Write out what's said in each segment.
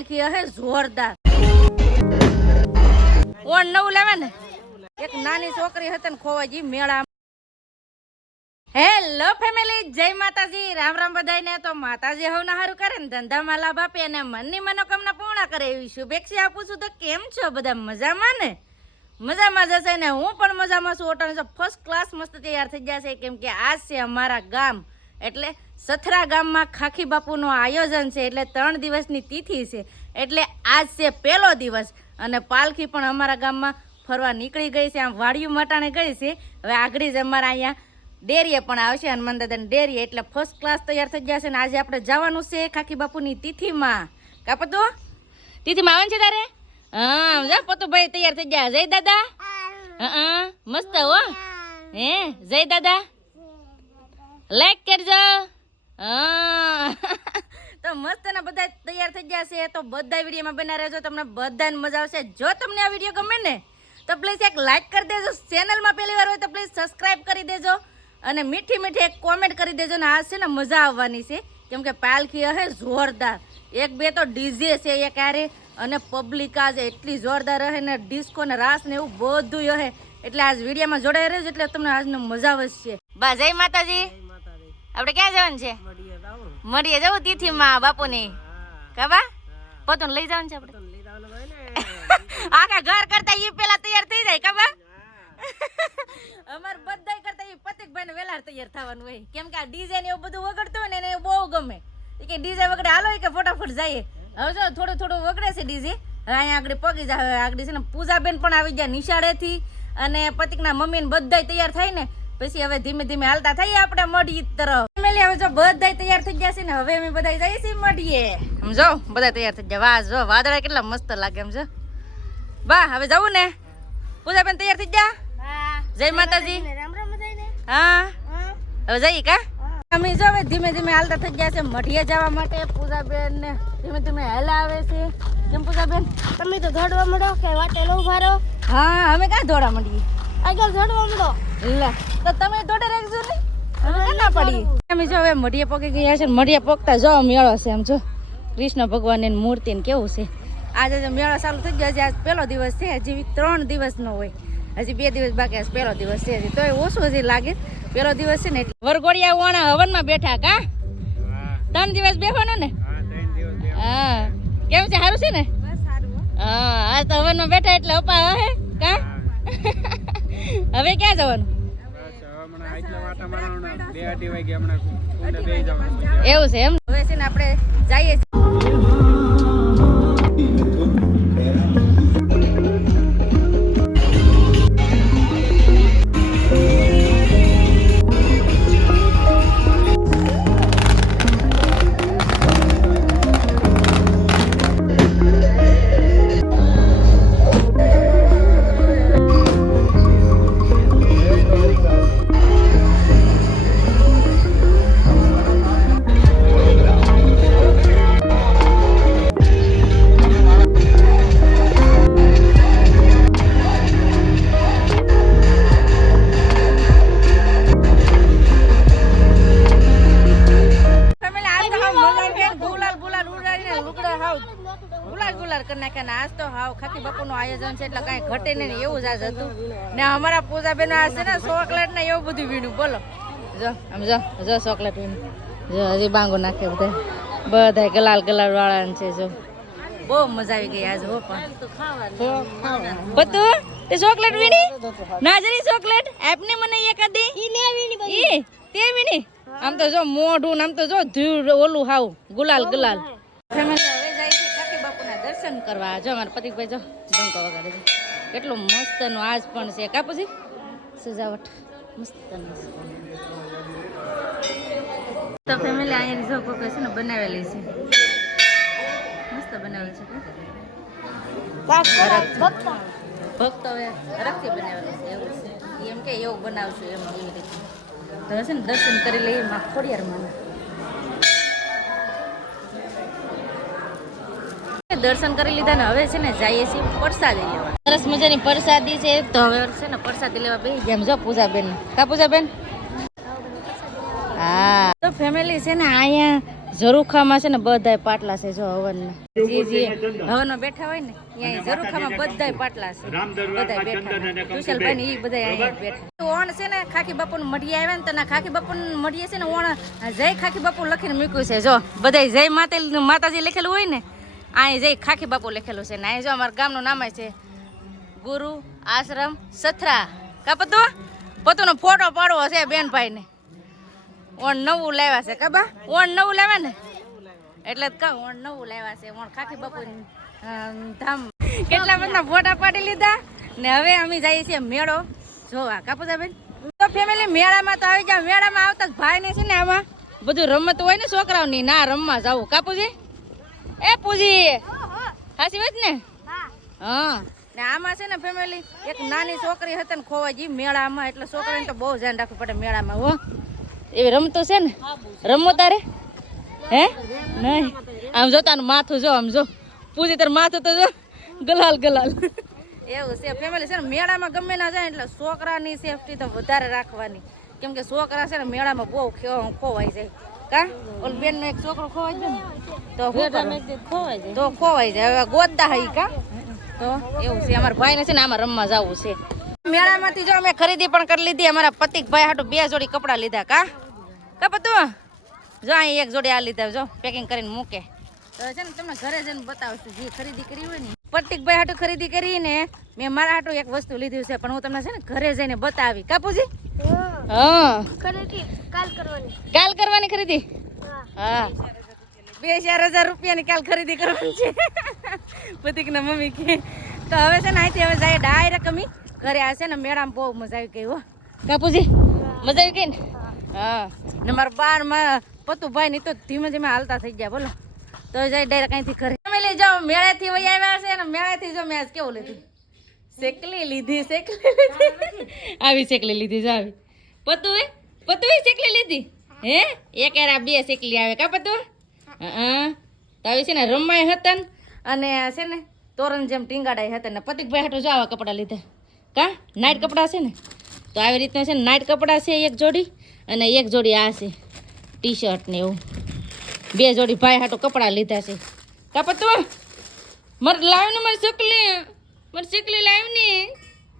પાલખી હે જોરદાર. ઓણ નવું લાવે ને એક નાની છોકરી હતી ને ખોવાજી મેળા. હેલો ફેમિલી, જય માતાજી, રામ રામ બધાને. તો માતાજી હવના હારું કરે ને ધંધામાં લાભ આપે અને મનની મનોકામના પૂર્ણ કરે એવી શુભેચ્છા આપું છું. તો કેમ છો બધા? મજામાં ને? મજામાં જશે ને? હું પણ મજામાં છું. ઓટો ફર્સ્ટ ક્લાસ મસ્ત તૈયાર થઈ જશે, કેમ કે આજ છે અમારા ગામ એટલે સથરા ગામમાં ખાખી બાપુનું આયોજન છે. એટલે 3 દિવસની તિથિ છે, એટલે આજ છે પહેલો દિવસ અને પાલખી પણ અમારા ગામમાં ફરવા નીકળી ગઈ છે. આમ વાડિયું મટાણે ગઈ છે. હવે આગળ જ અમારા અહીંયા ડેરીએ પણ આવશે, હનુમાન દાદાની ડેરી, એટલે ફર્સ્ટ ક્લાસ તૈયાર થઈ જશે. ને આજે આપણે જવાનું છે ખાખી બાપુની તિથિમાં. કા પતો તિથિમાં આવવાનું છે તારે? હા, જા પતુભાઈ તૈયાર થઈ ગયા. જય દાદા. હા મસ્ત હો. હે જય દાદા, લાઈક કરજો. હા તો મસ્ત ને બધા તૈયાર થઈ ગયા છે. તો બધા વિડીયોમાં બના રહેજો, તમને બધાને મજા આવશે. જો તમને આ વિડીયો ગમે ને તો પ્લીઝ એક લાઈક કરી દેજો. ચેનલમાં પહેલી વાર હોય તો પ્લીઝ સબસ્ક્રાઈબ કરી દેજો અને મીઠી મીઠી એક કોમેન્ટ કરી દેજો. ને આ છે ને મજા આવવાની છે, કેમ કે પાલખી હે જોરદાર. એક બે તો ડીજે છે એક આરે અને પબ્લિક આજે એટલી જોરદાર રહે ને, ડિસ્કો ને રાસ ને એવું બધું રહે. એટલે આજ વિડીયોમાં જોડાઈ રહેજો, એટલે તમને આજનો મજા આવશે. બા જય માતાજી. આપણે ક્યાં જવાનું છે? મળીએ જવું તિથિમાં બાપુની. કાબા પોતું લઈ જવાનું છે આપણે. આખા ઘર કરતા ઈ પેલા તૈયાર થઈ જાય. કાબા અમાર બધાય કરતા ઈ પતિકભાઈ ને વેલા તૈયાર થવાનું હોય, કેમ કે આ ડીજે ને એવું બધું વગડતું હોય ને એને બહુ ગમે. કે ડીજે વગડે હાલો કે ફટાફટ જઈએ. હવે જો થોડું થોડું વગડે છે ડીજે. હવે અહીંયા આગળ પગી જાય. આગળ છે ને પૂજાબેન પણ આવી જાય નિશાળેથી, અને પતિકના મમ્મી ને બધાય તૈયાર થાય ને પછી હવે ધીમે ધીમે હાલતા થઈએ આપણે મઢી તરફ. ફેમિલી હવે જો બધાય તૈયાર થઈ ગયા છે ને હવે અમે બધા જઈએ છીએ મઢીએ. સમજો બધા તૈયાર થઈ ગયા. વાહ જો વાદળા કેટલા મસ્ત લાગે. એમ જો બા હવે જવું ને? પૂજાબેન તૈયાર થઈ ગયા? જય માતાજી. હા હવે જઈએ કા? અમે જો હવે ધીમે ધીમે હાલતા થઈ ગયા છે મઢીએ જવા માટે. પૂજાબેન ને ધીમે ધીમે હાલા આવે છે. કેમ પૂજાબેન તમે તો દોડવા મળો કે વાટે નો ઉભા રહો? હા અમે ક્યાં દોડા માંડીએ, આગળ દોડવા મળો. લે તો તમે દોડે રાખજો ને, અમે ના પડી. અમે જો હવે મઢીએ પગી ગયા છે. મઢીએ પગતા જો મેળો છે. એમ જો કૃષ્ણ ભગવાનની મૂર્તિ ને કેવું છે. આજે જો મેળો ચાલુ થઈ ગયો છે. આજ પહેલો દિવસ છે, હજી 3 દિવસ નો હોય, હજી 2 દિવસ બાકી. આજ પહેલો દિવસ છે, હજી તોય ઓછું હજી લાગે. પહેલો દિવસ છે ને એટલે વરઘોડિયા વાણા હવનમાં બેઠા. કા 3 દિવસ બેસવાનું ને? હા કેમ છે? સારું છે ને? હા આજ તો હવનમાં બેઠા એટલે અપા હે. કા હવે ક્યાં જવાનું? એવું છે એમ. હવે છે ને આપણે જઈએ છીએ. આજ તો હાવ ખાખી બાપુનું આયોજન છે એટલે કઈ ઘટે નહીં એવું જ આજ હતું. ને અમારા પૂજાબેન આ છે ને ચોકલેટ ને એવું બધું વીણું. બોલો જો આમ જો જો ચોકલેટ વીણું. જો હજી બાંગો નાખે બધા ગલાલ ગલાલ વાળા છે. જો બહુ મજા આવી ગઈ આજ. હો પણ બધું તે ચોકલેટ વીણી ના જરી ચોકલેટ આપને મને એકાદી ઈ તે વીણી. આમ તો જો મોઢું આમ તો જો ધૂળ ઓલું હાવ ગુલાલ ગુલાલ. ફેમિલી હવે જાય છે ખાખી બાપુના દર્શન કરવા. જો મારા પતિકભાઈ જો ડંકો વગાડે છે. કેટલું મસ્ત નું આજ પણ છે. કા પછી સજાવટ મસ્ત તો ફેમિલી અહીંયા જો કોકે છે ને બનાવેલી છે, મસ્ત બનાવેલી છે. ભક્ત હવે હરખથી બનાવેલું છે એવું છે. એમ કે એવું બનાવશું એમ એવી રીતે. તો છે ને દર્શન કરી લઈએ માં ખોડિયારમાં. દર્શન કરી લીધા ને હવે છે ને જઈએ છીએ પ્રસાદી લેવા. સરસ મજાની પ્રસાદી છે. તો હવે છે ને પ્રસાદી લેવા બેસી ગયા. જો પૂજાબેન. કા પૂજાબેન? હા તો ફેમિલી છે ને અહીંયા ઝરૂખામાં છે ને બધાય પાટલા છે જો હવનના. જે હવનમાં બેઠા હોય ને અહીંયા ઝરૂખામાં બધાય પાટલા છે. બધાય બેઠા કુશલભાઈ ને ઈ બધાય અહીંયા બેઠા. ઓણ છે ને ખાખી બાપુનું મઢીએ આવ્યા ને તો ના ખાખી બાપુનું મઢીએ છે ને ઓણ જય ખાખી બાપુ લખીને મૂક્યું છે જો. બધાય જય માતાજી લખેલું હોય ને અહીં જય ખાખી બાપુ લખેલું છે ને અહીં જો અમારા ગામનું નામ છે ગુરુ આશ્રમ સથરા. કા પતુનો ફોટો પાડવો છે બેનભાઈ ને. ઓણ નવું લાવ્યા છે કાબા ઓણ નવું લાવ્યા ને એટલે જ કહું ઓણ નવું લાવ્યા છે ઓણ ખાખી બાપુ ધામ. કેટલા બધા ફોટા પાડી લીધા ને હવે અમે જઈએ છીએ મેળો જોવા. કાપુદાબેન તો ફેમિલી મેળામાં તો આવી જાય. મેળામાં આવતા ભાઈ ને છે ને આમાં બધું રમત હોય ને છોકરાઓની ના રમવા જવું. કાપુજી એ પૂજી હાસી વાત ને હા. ને આમાં છે ને ફેમિલી એક નાની છોકરી હતી ને ખોવાઈ ગઈ મેળામાં એટલે છોકરાને તો બહુ ધ્યાન રાખવું પડે મેળામાં. હો એવી રમતો છે ને રમો તારે હે નહીં આમ જો તારું માથું જો આમ જો પૂજી તારું માથું તો જો ગલાલ ગલાલ એવું છે ફેમિલી છે ને મેળામાં ગમે ના જાય એટલે છોકરાની સેફટી તો વધારે રાખવાની કેમ કે છોકરા છે ને મેળામાં બહુ ખોવાઈ જાય. કા ઓલ બેન નો એક છોકરો ખોવાઈ જાય ને તો ખોવાઈ જાય હવે ગોતતા હઈ કા તો એવું છે. અમારા ભાઈ ને છે ને આમાં રમવા જવું છે. મેળામાંથી જો અમે ખરીદી પણ કરી લીધી. અમારા પતિકભાઈ હાટુ 2 જોડી કપડા લીધા. કા પતું જો અહીં 1 જોડી આ લીધા જો પેકિંગ કરીને મૂકે તો છે ને તમને ઘરે જઈને બતાવશું જે ખરીદી કરી હોય ને. પતિકભાઈ હાટુ ખરીદી કરીને મેં મારા હાટુ એક વસ્તુ લીધી છે પણ હું તમને છે ને ઘરે જઈને બતાવી. કાપુજી હા ખરીદી કાલ કરવાની ખરીદી હા 2-4 હજાર રૂપિયાની કાલ ખરીદી કરવાની છે પતિકના મમ્મી કે. તો હવે છે ને અહીંથી હવે જાય ડાયરેક્ટ અમે ઘરે આ છે ને મેળામાં બહુ મજા આવી ગઈ. હો કાપુજી મજા આવી ગઈ ને હા. ને મારા બારમાં પતુભાઈ ની તો ધીમે ધીમે હાલતા થઈ ગયા બોલો તો જાય ડાયરેક્ટ અહીંથી ઘરે. તમે લઈ જાઓ મેળાથી વહી આવ્યા છે ને મેળાથી જો મેં આજ કેવું લીધું શેકલી લીધી આવી શેકલી લીધી જો આવી પતુએ શેકલી લીધી હે એક એરા 2 શેકલી આવે. કા પતુ હા તો આવી છે ને રમાય હતા અને છે ને તોરણ જેમ ટીંગાડાઈ હતા ને પતિકભાઈ હાટુ જો આવા કપડા લીધા. કા નાઇટ કપડા છે ને તો આવી રીતના છે ને નાઇટ કપડા છે 1 જોડી અને 1 જોડી આ છે ટી શર્ટ ને એવું 2 જોડી ભાઈ હાટુ કપડા લીધા છે. કા પતુ મારે લાવ ને મારી શેકલી લાવ ને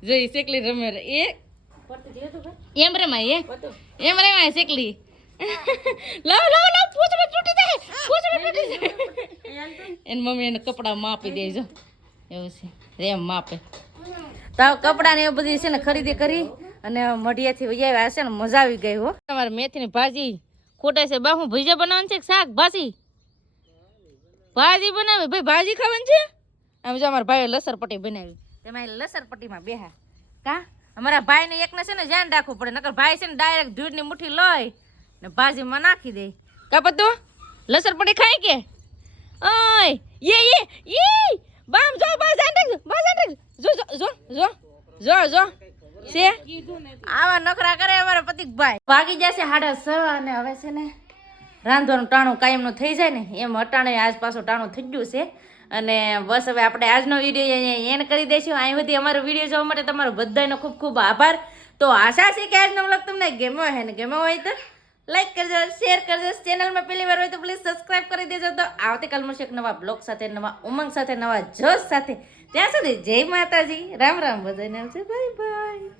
જોઈ શેકલી રમે એ એમ રમાય એમ રમાય શેકલી લાવ પૂછડો તૂટી જાય એની મમ્મી એને કપડા માપી દેજો એવું છે એમ માપે. તો કપડા ને એ બધી છે ને ખરીદી કરી અને મઢિયાથી વૈયા છે ને મજા આવી ગઈ. હો તમારે મેથીની ભાજી ખોટાય છે બા હું ભજીયા બનાવવાનું છે શાક ભાજી બનાવી ભાઈ ભાજી ખાવાની છે. આમ જો અમારા ભાઈએ લસરપટ્ટી બનાવી તેમાં લસરપટ્ટીમાં બેહા. કા અમારા ભાઈને એકને છે ને ધ્યાન રાખવું પડે નકર ભાઈ છે ને ડાયરેક્ટ ધૂળની મુઠ્ઠી લઈ ને ભાજીમાં નાખી દે. કા પતું લસરપટ્ટી ખાય કે ઓય યે બામ જો જો છે આવા નખરા કરે અમારા પતિકભાઈ. વાગી જશે 6:30 અને હવે છે ને રાંધવાનું ટાણું કાયમનું થઈ જાય ને એમ અટાણે આજ પાછું ટાણું થઈ ગયું છે અને બસ હવે આપણે આજનો વિડીયો અહીંયા એન્ડ કરી દઈશું. અહીં સુધી અમારો વિડીયો જોવા માટે તમારો બધાનો ખૂબ ખૂબ આભાર. તો આશા છે કે આજનો વ્લોગ તમને ગમ્યો હે ને ગમ્યો હોય તો લાઈક કરજો શેર કરજો. ચેનલમાં પહેલી વાર હોય તો પ્લીઝ સબસ્ક્રાઈબ કરી દેજો. તો આવતીકાલ મળશે એક નવા બ્લોગ સાથે નવા ઉમંગ સાથે નવા જોશ સાથે. ત્યાં સુધી જય માતાજી રામ રામ બધાને આવશે બાય બાય.